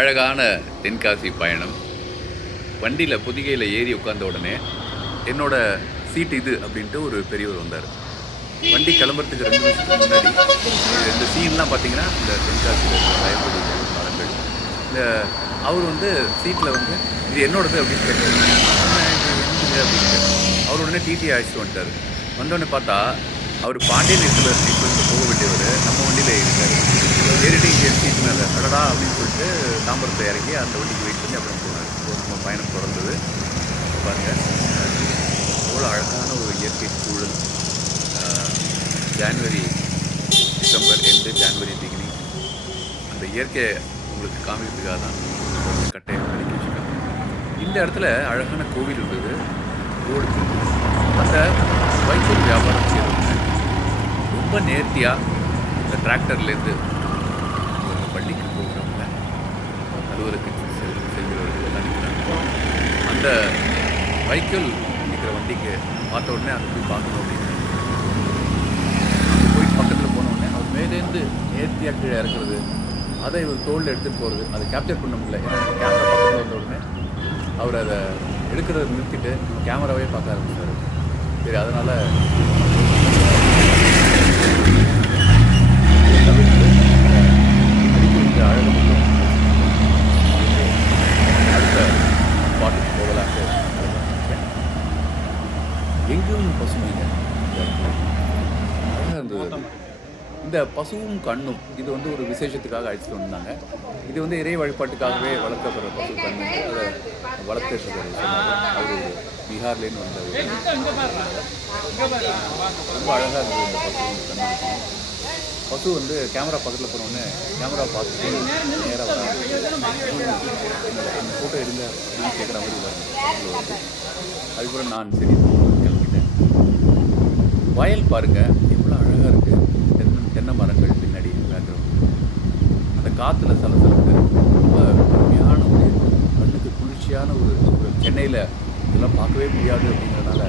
அழகான தென்காசி பயணம். வண்டியில் பொதிகையில் ஏறி உட்கார்ந்த உடனே என்னோட சீட் இது அப்படின்ட்டு ஒரு பெரியவர் வந்தார். வண்டி கிளம்புறதுக்கு 2 நிமிஷத்துக்கு முன்னாடி இந்த சீன்லாம் பார்த்தீங்கன்னா இந்த தென்காசியில் இருக்கிற வயல்வெளி மரங்கள், இந்த அவர் வந்து சீட்டில் வந்து இது என்னோடது அப்படின்னு கேட்டார். என்னது அப்படின்ட்டு அவர் உடனே டிடி அழைச்சிட்டு வந்துட்டார். வந்தோடனே பார்த்தா அவர் பாண்டியன் எக்ஸ்பிரஸ் போக வேண்டியவர் நம்ம வண்டியில் ஏறிட்டார். ஏறிட்டு இங்கே சீட் மேலே அடடா அப்படின்னு சொல்லிட்டு தாம்பரத்தை இறங்கி அந்த வண்டிக்கு வெயிட் பண்ணி அப்புறம் போனார். நம்ம பயணம் தொடர்ந்தது. பாருங்கள், அவ்வளோ அழகான ஒரு இயற்கை சூழல். January December end January beginning அந்த இயற்கையை உங்களுக்கு காமிக்கிறதுக்காக தான் கட்டையை அடிக்க வச்சுருக்காங்க. இந்த இடத்துல அழகான கோவில் இருந்தது. ரோடு அந்த வைக்கோல் வியாபாரம் செய்கிறவங்க ரொம்ப நேர்த்தியாக இந்த டிராக்டர்லேருந்து பள்ளிக்கு போகிறவங்க, அலுவலகத்துக்கு செல்கிறவர்கள் எல்லாம் நிற்கிறாங்க. அந்த வைக்கோல் நிற்கிற வண்டிக்கு பார்த்த உடனே அங்கே போய் பார்க்கணும் அப்படின்னு போய் பக்கத்தில் போனோடனே அவர் மேலேருந்து நேர்த்தியாக கீழே இறக்குறது, அதை இவர் தோளில் எடுத்துகிட்டு போகிறது, அதை கேப்சர் பண்ண முடியல. ஏன்னா கேமரா பக்கத்தில் வந்த உடனே அவர் அதை எடுக்கிறத நிறுத்திட்டு கேமராவே பார்க்க ஆரம்பிச்சார். சரி, அதனால் அடிக்க அழகு மட்டும் அடுத்த பாட்டுக்கு போகலாக எங்கும் பசுமைங்க அழகாக இருந்தது. இந்த பசுவும் கண்ணும் இது வந்து ஒரு விசேஷத்துக்காக அழைச்சிட்டு வந்தாங்க. இது வந்து இறை வழிபாட்டுக்காகவே வளர்க்கப்படுற பசு கண்ணு. அதை வளர்த்து அவர் பீகார்லேருந்து வந்தவர். ரொம்ப அழகாக இருந்தது இந்த பசுவும் கண்ணு. பசு வந்து கேமரா பக்கத்தில் போனோடனே கேமரா பார்த்துட்டு நேராக வராங்க. அந்த ஃபோட்டோ எடுங்க அப்படின்னு கேட்குற மாதிரி வராங்க. அதுக்கப்புறம் நான் சரி கிளம்பிட்டேன். வயல் பாருங்கள் எவ்வளோ அழகாக இருக்குது. தென்னை மரங்கள் பின்னாடி பேக்ரவுண்ட், அந்த காற்றுல சலசலப்பு அருமையான ஒரு கண்ணுக்கு குளிர்ச்சியான ஒரு சூழல். சென்னையில் இதெல்லாம் பார்க்கவே முடியாது அப்படிங்கிறதுனால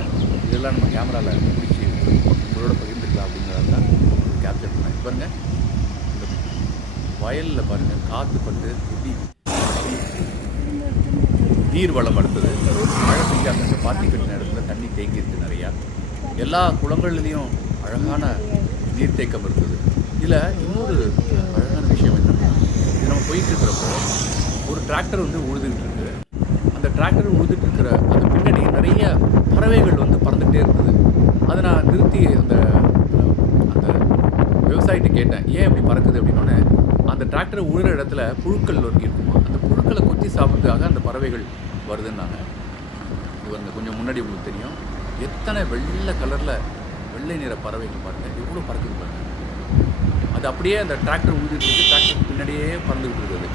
இதெல்லாம் நம்ம கேமராவில் பிடிச்சி உங்களோட பகிர்ந்துக்கலாம் அப்படிங்கிறத தான் கேப்சர் பண்ணேன். பாருங்க, இந்த வயலில் பாருங்கள் காற்று பட்டு எப்படி நீர் வளம் அடுத்தது. மழை பெஞ்சாங்க, அந்த பாத்தி கட்டின இடத்துல தண்ணி தேங்கி இருக்குது நிறையா. எல்லா குளங்கள்லேயும் அழகான நீர்த்தேக்கம் இருக்குது. இதில் இன்னொரு அழகான விஷயம் என்னன்னா, இது நம்ம போயிட்டு இருக்கிறப்போ ஒரு டிராக்டர் வந்து உழுதுகிட்டு இருக்கு. அந்த டிராக்டர் உழுதுட்டு இருக்கிற அந்த பின்னாடி நிறைய பறவைகள் வந்து பறந்துகிட்டே இருக்குது. அதை நான் நிறுத்தி அந்த அந்த விவசாயிகிட்ட கேட்டேன், ஏன் இப்படி பறக்குது அப்படின்னோடனே, அந்த டிராக்டரை உழுற இடத்துல புழுக்கள் இருக்குமா, அந்த புழுக்களை கொத்தி சாப்பிட்றதுக்காக அந்த பறவைகள் வருதுன்னாங்க. இவங்க கொஞ்சம் முன்னாடி உங்களுக்கு தெரியும் எத்தனை வெள்ளை கலரில் வெள்ளை நிற பறவைகள் பாருங்கள், எவ்வளோ பறக்குது பாருங்கள். அது அப்படியே அந்த டிராக்டர் ஊதிட்டு இருக்குது, டிராக்டர் பின்னாடியே பறந்துக்கிட்டு இருக்குது.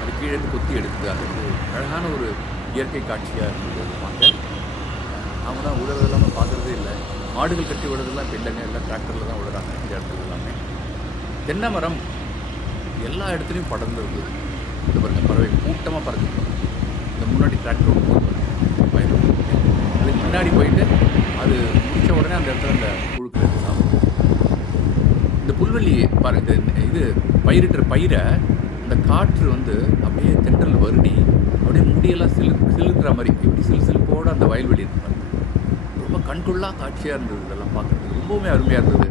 அது கீழே கொத்தி எடுக்குது. அது வந்து அழகான ஒரு இயற்கை காட்சியாக இருந்தது அது பார்க்க. அவங்க தான் உழுறது இல்லாமல் பார்க்குறதே இல்லை. மாடுகள் கட்டி விடுறதுலாம் இப்போ இல்லைங்க, எல்லாம் டிராக்டரில் தான் விடுறாங்க இந்த இடத்துல எல்லாமே. தென்னை மரம் எல்லா இடத்துலையும் படர்ந்து இருக்குது. இது பாருங்கள், பறவை கூட்டமாக பறக்குது. இந்த முன்னாடி டிராக்டர் ஓட்டு அதுக்கு முன்னாடி போயிட்டு அது முடித்த உடனே அந்த இடத்துல அந்த புழுக்கள் சாப்பிடும். இந்த புல்வெளி பாருங்க, இது பயிரிட்டுற பயிரை அந்த காற்று வந்து அப்படியே தென்றல் வருடி அப்படியே முடியெல்லாம் சிலுக்கிற மாதிரி இப்படி சிலுசிலுப்போடு அந்த வயல்வெளி இருக்கு. ரொம்ப கண்கொள்ளா காட்சியாக இருந்தது. இதெல்லாம் பார்க்குறதுக்கு ரொம்பவுமே அருமையாக இருந்தது.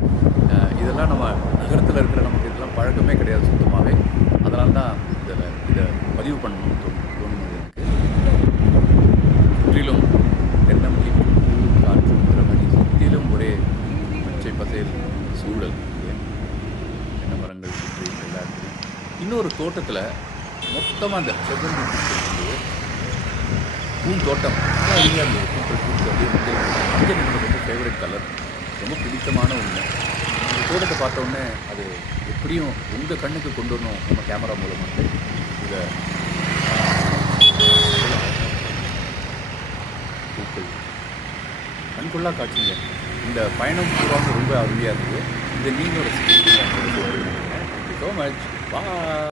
இதெல்லாம் நம்ம நகரத்தில் இருக்கிற நமக்கு இதெல்லாம் பழக்கமே கிடையாது சுத்தமாகவே. அதனால தான் இதை பதிவு பண்ணணும்னு தோணுது எனக்கு. சுற்றிலும் தென்னம்பிக்கை காற்றுங்கிற மாதிரி சுற்றிலும் ஒரே பச்சை பசையில் சூழல். தென்னை மரங்கள் சுற்றி எல்லாத்துலையும். இன்னொரு தோட்டத்தில் மொத்தமாக அந்த செவ்வந்தி இருந்தது, பூந்தோட்டம் அருமையாக இருந்தது. பூக்கள் பூத்து அப்படியே மஞ்சள் என்னோட ரொம்ப ஃபேவரட் கலர், ரொம்ப பிடித்தமான ஒன்று. இந்த தோட்டத்தை பார்த்தோன்னே அது எப்படியும் உங்கள் கண்ணுக்கு கொண்டு வரணும் நம்ம கேமரா மூலமாக. இதை பூக்கள் கண்கொள்ளா காட்சிங்க. இந்த பயணம் பூராக ரொம்ப அருமையாக இருந்தது. இதை நீங்கள் ரசிக்கிறீங்க. Thank you so much. பாய்.